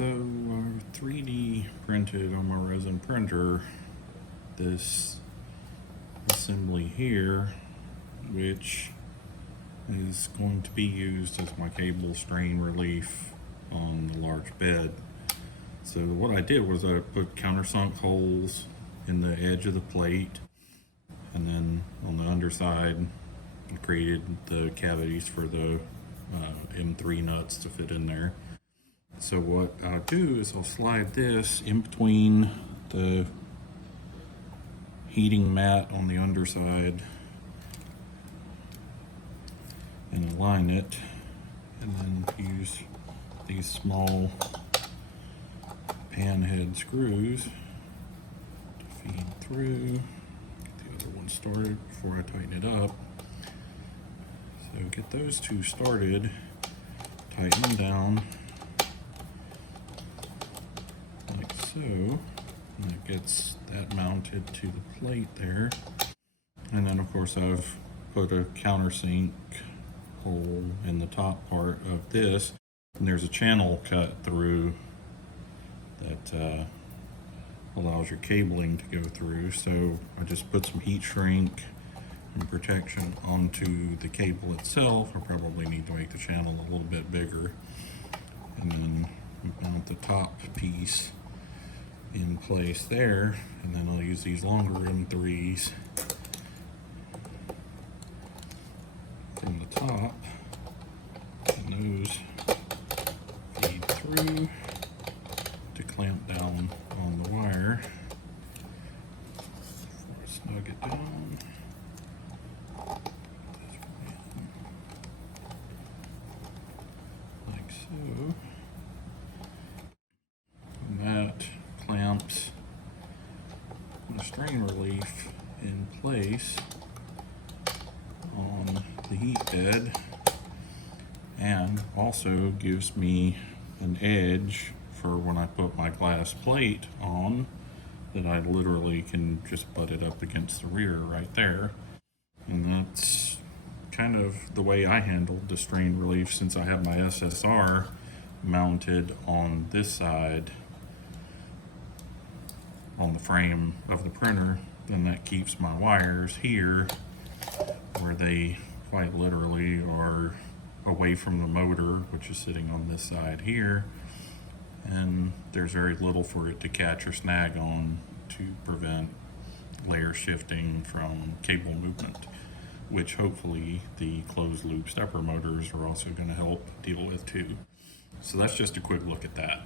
So I 3D printed on my resin printer this assembly here, which is going to be used as my cable strain relief on the large bed. So what I did was I put countersunk holes in the edge of the plate, and then on the underside I created the cavities for the M3 nuts to fit in there. So what I'll do is I'll slide this in between the heating mat on the underside and align it, and then use these small pan head screws to feed through. Get the other one started before I tighten it up. So get those two started, tighten them down like so, and that gets that mounted to the plate there. And then of course I've put a countersink hole in the top part of this, and there's a channel cut through that allows your cabling to go through. So I just put some heat shrink and protection onto the cable itself. I probably need to make the channel a little bit bigger, and then mount the top piece in place there, and then I'll use these longer M3s from the top, and those feed through to clamp down on the wire. Before I snug it down, like so. And that clamps the strain relief in place on the heat bed, and also gives me an edge for when I put my glass plate on, that I literally can just butt it up against the rear right there. And that's kind of the way I handled the strain relief, since I have my SSR mounted on this side on the frame of the printer. Then that keeps my wires here, where they quite literally are away from the motor, which is sitting on this side here, and there's very little for it to catch or snag on to prevent layer shifting from cable movement, which hopefully the closed loop stepper motors are also going to help deal with too. So that's just a quick look at that.